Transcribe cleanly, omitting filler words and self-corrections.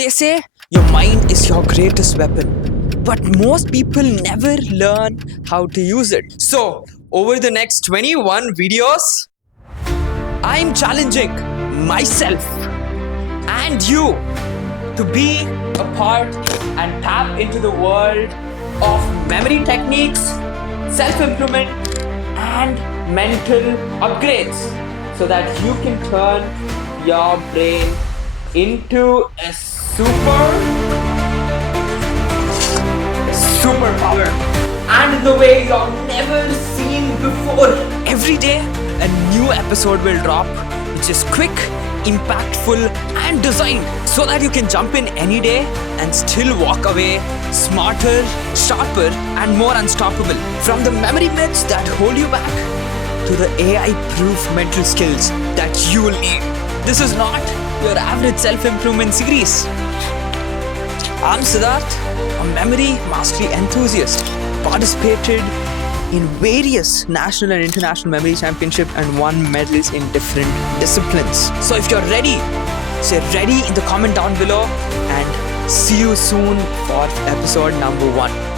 They say your mind is your greatest weapon, but most people never learn how to use it. So, over the next 21 videos, I'm challenging myself and you to be a part and tap into the world of memory techniques, self-improvement, and mental upgrades so that you can turn your brain into a superpower and in the way you've never seen before. Every day a new episode will drop, which is quick, impactful, and designed so that you can jump in any day and still walk away smarter, sharper, and more unstoppable. From the memory myths that hold you back to the AI-proof mental skills that you will need. This is not your average self-improvement series. I'm Siddharth, a memory mastery enthusiast, participated in various national and international memory championships and won medals in different disciplines. So if you're ready, say ready in the comment down below and see you soon for episode number 1.